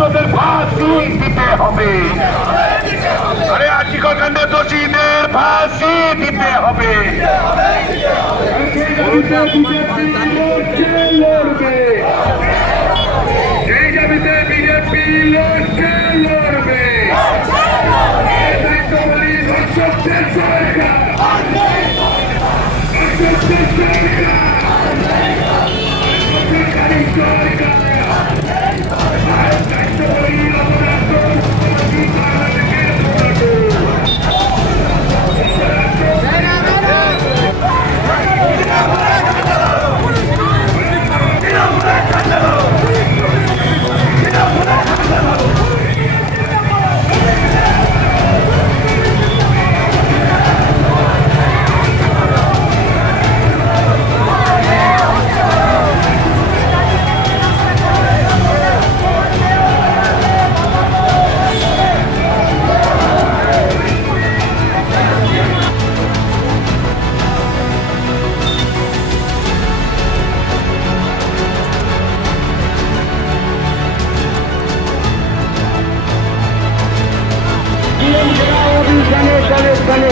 তোদের ফাঁসি দিতে হবে আরে আর্টিকল কাণ্ডে দোষীদের ফাঁসি দিতে হবে।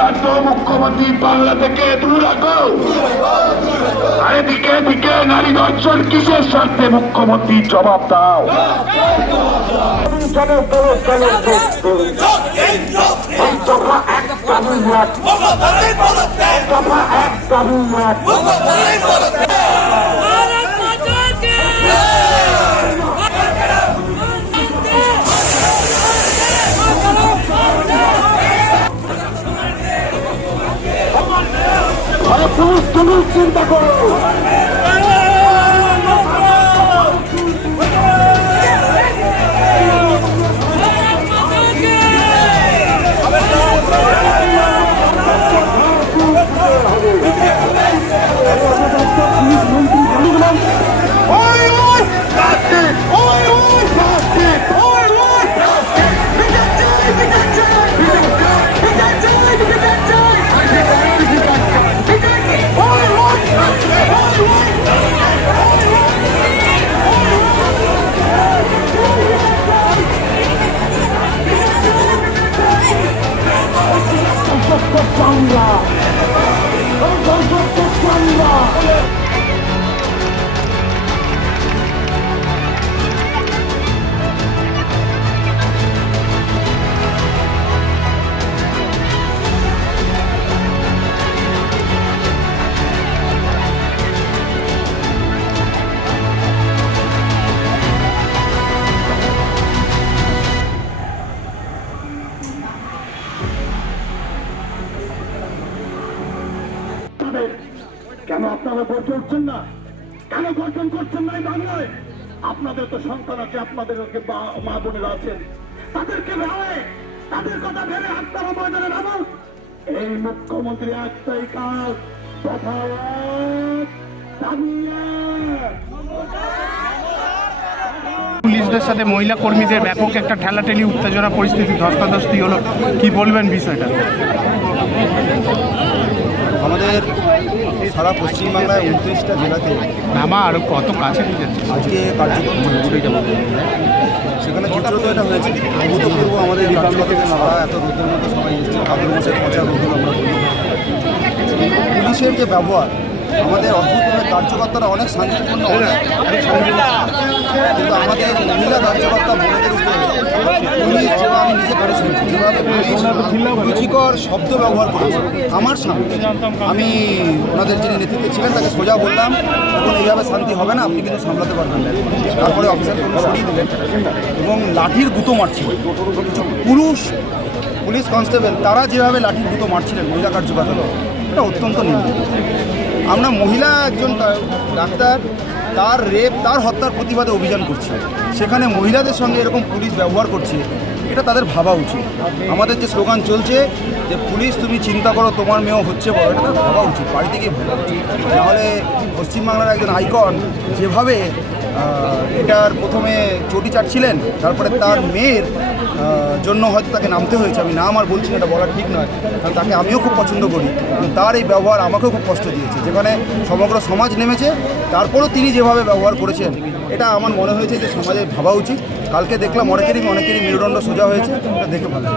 হয় তার তো মুখ্যমন্ত্রী বাংলা থেকে দূর রাখো। আরে দিকে দিকে, নারী দর্শন কিসের স্বার্থে মুখ্যমন্ত্রী জবাব দাও? পুলিশ তুমি চিন্তা করো। কেন আপনারা গর্জে উঠছেন না? কেন গর্জন করছেন না এই বাংলায়? আপনাদের তো সন্তান আছে, আপনাদের মা বোনেরা আছেন। তাদেরকে ভেবে তাদের কথা ভেবে আপনারা ময়দানে নামুন। এই মুখ্যমন্ত্রী একটাই কাজ কথা। পুলিশদের সাথে মহিলা কর্মীদের ব্যাপক একটা ঠেলাঠেলি, উত্তেজনা, পরিস্থিতি ধস্তাধস্তি হলো। কি বলবেন বিষয়টা? আমাদের সারা পশ্চিমবাংলায় উনত্রিশটা জেলাতে নামা আরও কত কাছে আজকে কার্যক্রম সেখানে চিত্র তো এটা হয়েছে। অভূতপূর্ব আমাদের কার্যকর্তাকে আমরা এত রোদের মতো সবাই এসেছে। ভাদ্র মাসের পচা রোদ আমরা পুলিশের যে ব্যবহার আমাদের অদ্ভুতভাবে কার্যকর্তারা অনেক শান্তিপূর্ণ কিন্তু আমাদের মহিলা কার্যকর্তা উপরে পুলিশ যেভাবে আমি নিজে করে শুনছি, যেভাবে রুচিকর শব্দ ব্যবহার করেছে, আমার সামনে আমি ওনাদের যিনি নেতৃত্বে ছিলেন তাকে সোজা বললাম এখন এইভাবে শান্তি হবে না, আপনি কিন্তু সামলাতে পারবেন না। তারপরে অফিসারকে সরিয়ে দিলেন এবং লাঠির গুঁতো মারছিল। কিছু পুরুষ পুলিশ কনস্টেবল, তারা যেভাবে লাঠির গুঁতো মারছিলেন মহিলা কার্যকর্তা এটা অত্যন্ত নিন্দনীয়। আমরা মহিলা একজন ডাক্তার, তার রেপ, তার হত্যার প্রতিবাদে অভিযান করছে। সেখানে মহিলাদের সঙ্গে এরকম পুলিশ ব্যবহার করছে, এটা তাদের ভাবা উচিত। আমাদের যে স্লোগান চলছে যে, পুলিশ, তুমি চিন্তা করো, তোমার মেয়েও হচ্ছে বড়, এটা তাদের ভাবা উচিত বাড়ি থেকেই ভাবা উচিত। নাহলে পশ্চিমবাংলার একজন আইকন যেভাবে এটার প্রথমে চটি চাটছিলেন, তারপরে তার মেয়ের জন্য হয়তো তাকে নামতে হয়েছে। আমি নাম আর বলছি এটা বলা ঠিক নয়। কারণ তাকে আমিও খুব পছন্দ করি। তার এই ব্যবহার আমাকেও খুব কষ্ট দিয়েছে। যেখানে সমগ্র সমাজ নেমেছে, তারপরেও তিনি যেভাবে ব্যবহার করেছেন, এটা আমার মনে হয়েছে যে সমাজে ভাবা উচিত। কালকে দেখলাম অনেকেরই অনেকেরই মেরুদণ্ড সোজা হয়েছে, এটা দেখে ভালো